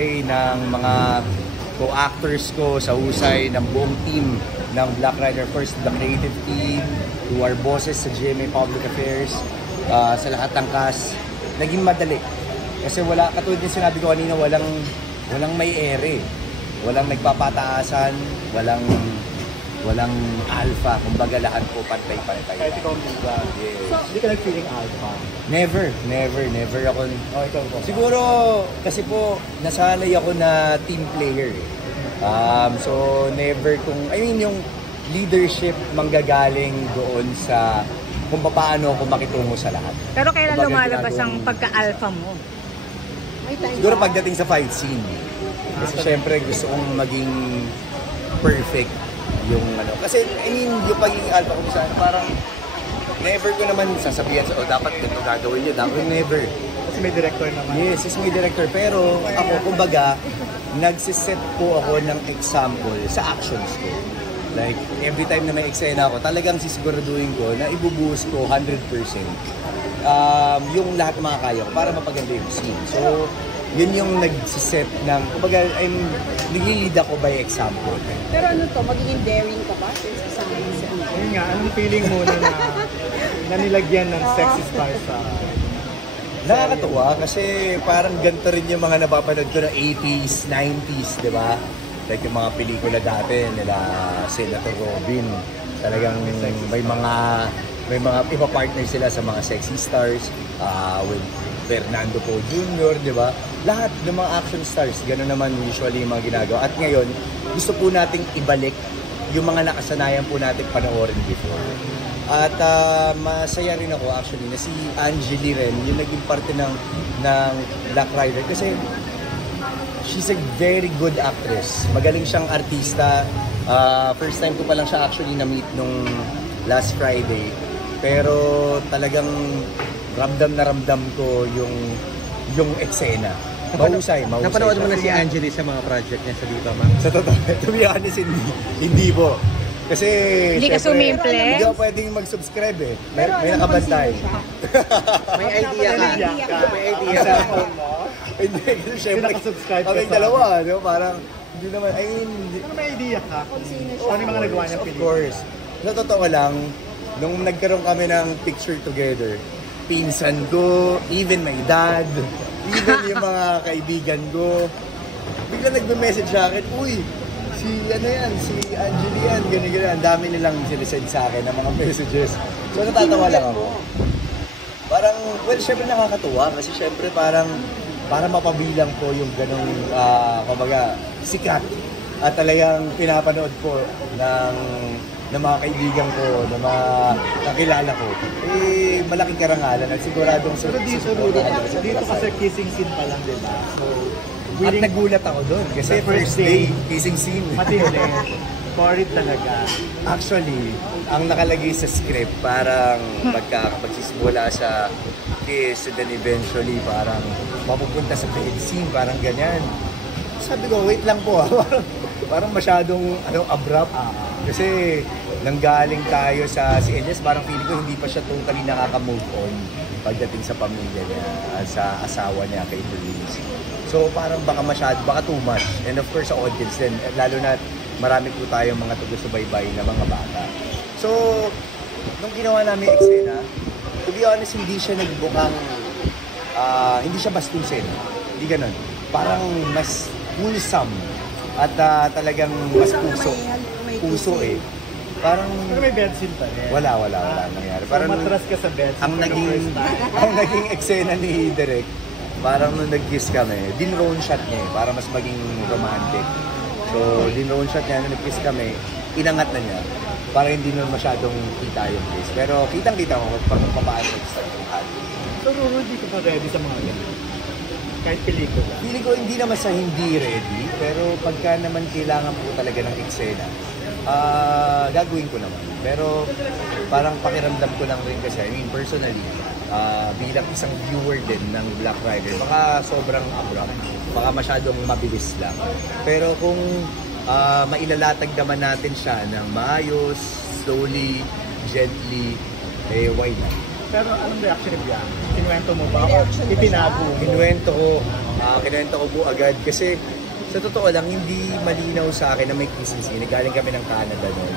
ng mga co-actors ko, sa husay ng buong team ng Black Rider. First, the creative team, to our bosses sa GMA Public Affairs, sa lahat ng cast. Naging madali. Kasi wala, katulad din sinabi ko kanina, walang may ere. Walang nagpapataasan, walang alpha. Kumbaga lahat po pantay-pantay. Kahit ikaw diba? Yes. So, hindi ka nag-feeling alpha? Never ako. Oh, ikaw po. Siguro, kasi po, nasanay ako na team player. So, never yung leadership manggagaling doon sa kung paano ako makitungo sa lahat. Pero kailan lumalabas ang pagka-alpha mo? Siguro pagdating sa fight scene. Kasi syempre gusto kong maging perfect yung ano. Kasi yung pagiging alpha ko sana parang never ko naman sasabihan sa dapat ganito gagawin niyo. Dapat never. Kasi may director naman. Yes, may director. Pero ako, kumbaga, nagsiset po ako ng example sa actions ko. Like, every time na may eksena ako, talagang sisiguraduhin ko na ibubuhos ko 100% yung lahat ng mga kaya ko para mapaganda yung scene. So, yun yung nagsiset ng, kumbaga, nililid ako by example. Pero ano to, magiging daring ka ba? Since kasama mo si Angel? Yun nga, anong feeling mo na nilagyan ng sexy star sa... Nakakatuwa kasi parang ganito rin yung mga napapanood ko ng 80s, 90s, di ba? Like yung mga pelikula dati nila Senator Robin. Talagang may mga ipa-partner sila sa mga sexy stars with Fernando Poe Jr., di ba? Lahat ng mga action stars, gano'n naman usually yung mga ginagawa. At ngayon, gusto po nating ibalik yung mga nakasanayan po natin panoorin before. At masaya rin ako actually na si Angeli rin, yung naging parte ng Black Rider. Kasi she's a very good actress. Magaling siyang artista. First time ko pa lang siya actually na-meet nung last Friday. Pero talagang ramdam na ramdam ko yung eksena. Mahusay. Napanood mo na si Angeli sa mga project niya sa Viva Max? Sa totoo, to be honest, hindi po. Kasi, hindi ka sumimple? Hindi ako pwedeng mag-subscribe eh. May nakabantay. May idea ka. May idea ka. Hindi, kasi syempre, nakasubscribe ka kaming sa... dalawa, di ba? Parang, hindi naman, Ano may idea ka? Kung sino siya. Ano yung mga nagawa niyang of pelikula? course. Sa totoo lang, nung nagkaroon kami ng picture together, pinsan ko, even my dad, even yung mga kaibigan ko, bigla nagme-message sa akin, uy, si Angeli yan, gano'n. Ang dami nilang sinisend sa akin ng mga messages. So natatawa lang ako. Parang, well, syempre nakakatuwa kasi syempre parang para mapabilang po yung ganong, kumbaga, sikat at talagang pinapanood po ng mga kaibigan ko, ng mga kakilala ko, malaking karangalan at siguradong Pero dito kasi kissing scene pa lang, di ba? So, at nagulat ako doon kasi first day, kissing scene. Matindi. Corrid talaga. Actually, ang nakalagay sa script, parang pagsisimula sa kiss and then eventually parang mapupunta sa bed scene, parang ganyan. Sabi ko, wait lang po parang masyadong abrupt. Kasi nanggaling tayo sa si Elias, parang feeling ko hindi pa siya totally nakaka-move on pagdating sa pamilya niya, sa asawa niya kay Police. So parang baka too much. And of course sa audience din, lalo na marami po tayong mga taga-subaybay na mga bata. So, nung ginawa namin eksena, to be honest, hindi siya nagbukang, hindi siya bastusin. Hindi ganun. Parang mas wholesome at talagang mas puso eh. Parang Pero may bed scene pa rin. wala nangyari. Parang matras ka sa bed scene. ang naging eksena ni Direk, parang nung nag-kiss kami, din-roll shot niya eh, para mas maging romantic. So, din-roll shot niya, nung nag-kiss kami, inangat na niya para hindi na masyadong kita yung kiss. Pero kitang-kita ko pag papaano nag-start yung hati. So, hindi ka pa ready sa mga ganyan? Kahit pelikula? Feeling ko hindi naman sa hindi ready, pero pagka naman kailangan po talaga ng eksena, gagawin ko naman. Pero parang pakiramdam ko lang rin kasi, I mean personally, bilang isang viewer din ng Black Rider, baka sobrang abrupt, baka masyadong mabilis lang. Pero kung mailalatag naman natin siya ng maayos, slowly, gently, why not? Pero anong reaction ni Bianca? Kinuwento mo ba? O itinago mo? Kinuwento ko po agad kasi sa totoo lang, hindi malinaw sa akin na may kissing scene. Galing kami ng Canada noon.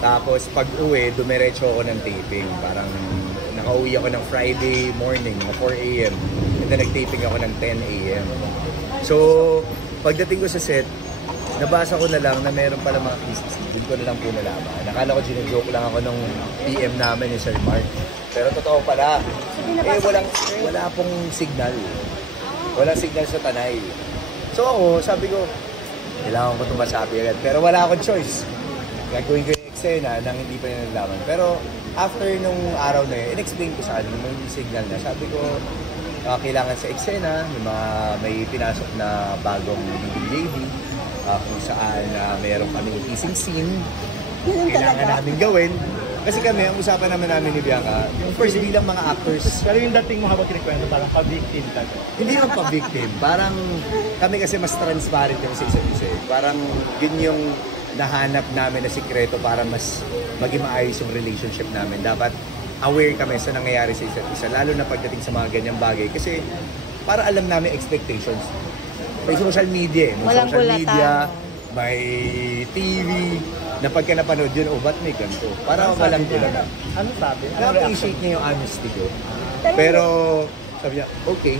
Tapos pag uwi, dumiretso ako ng taping. Parang nakauwi ako ng Friday morning, 4 a.m. And then nag-taping ako ng 10 a.m. So, pagdating ko sa set, nabasa ko na lang na meron pala mga kissing scene. Doon ko na lang po nalaman. Nakala ko ginojoke lang ako nung PM namin ni Sir Mark. Pero totoo pala. Wala pong signal. Walang signal sa Tanay. So ako, sabi ko, kailangan ko ito masabi agad. Pero wala akong choice. Gagawin ko yung eksena nang hindi pa nila nalaman. Pero after nung araw na yun, in-explain ko sa kanila, may signal na. Sabi ko, kailangan sa eksena, may pinasok na bagong leading lady, kung saan mayroon kaming kissing scene, kailangan namin gawin. Kasi kami, ang usapan naman namin ni Bianca, yung first bilang mga actors. Pero yung dating mo habang kinikwento, parang pa-victim ka. Hindi naman pa-victim. Parang kami kasi mas transparent kami sa isa't isa. Parang yun yung nahanap namin na sikreto para mas maging maayos yung relationship namin. Dapat aware kami sa nangyayari sa isa't isa. Lalo na pagdating sa mga ganyang bagay. Kasi para alam namin expectations. May social media eh. May Walang social gulatan. media, may TV, na pagka napanood yun, ba't may ganito? Para walang gulatan. Ano sabi? Ano Na-appreciate niya yung honesty ko. Pero sabi niya, okay.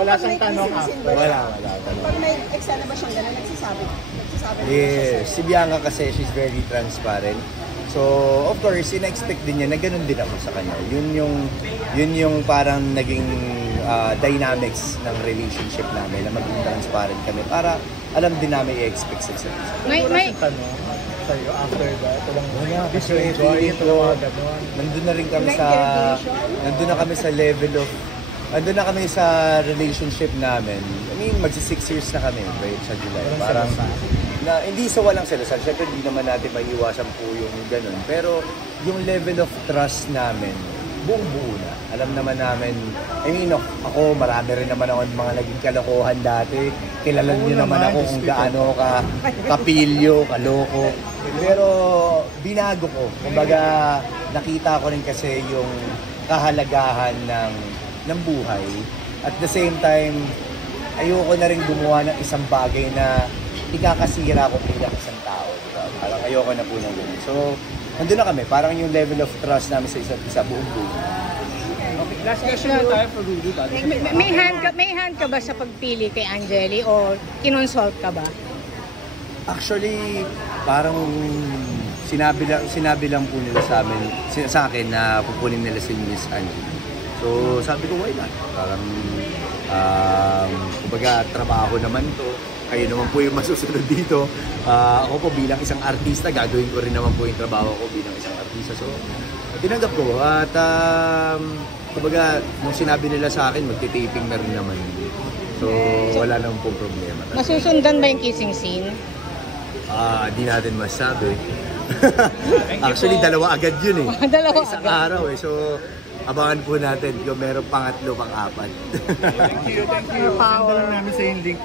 Wala siyang tanong after. Wala. Pag may eksena ba siyang gano'n, nagsasabi Yes, si Bianca kasi, she's very transparent. So, of course, in-expect din niya na ganun din ako sa kanya. Yun yung parang naging dynamics ng relationship namin, na maging transparent kami para alam din namin i-expect sa isa't isa. May Tanong sa'yo after that. Wala, Did kasi you enjoy it? feeling ko, Mga ganon. nandun na rin kami nandun na kami sa level of, nandun na kami sa relationship namin. I mean, magsi 6 years na kami sa July. Parang, hindi sa walang selosan. Siyempre, hindi naman natin maiiwasan po yung ganun. Pero, yung level of trust namin, buong-buo na. Alam naman namin, I mean, ako, marami rin naman ako mga naging kalokohan dati. Kilala niyo naman ako kung gaano ka kapilyo, kaloko. Pero binago ko. Kumbaga, nakita ko rin kasi yung kahalagahan ng buhay. At the same time, ayoko na rin gumawa ng isang bagay na ikakasira ko bilang isang tao. Diba? Parang ayoko na po ng ganun. So, nandun na kami. Parang yung level of trust namin sa isa't isa, buong-buo. Okay, last question na tayo for Rudy. may hand ka ba sa pagpili kay Angeli o kinonsult ka ba? Actually, parang sinabi lang po nila sa akin na pupunin nila si Miss Angie. So, sabi ko, why not? Parang, kumbaga, trabaho naman to. Kayo naman po yung masusunod dito. Ako po bilang isang artista, gagawin ko rin naman po yung trabaho ko bilang isang artista. So, tinanggap ko. At, kumbaga, nung sinabi nila sa akin, magti-taping na rin naman. So, wala naman pong problema. Masusundan ba yung kissing scene? Di natin masabi. Actually, dalawa agad yun eh. Dalawa Isang agad. araw eh. So, abangan po natin kung meron pangatlo, pang-apat. Thank you. Power. Send lang namin sa yung link.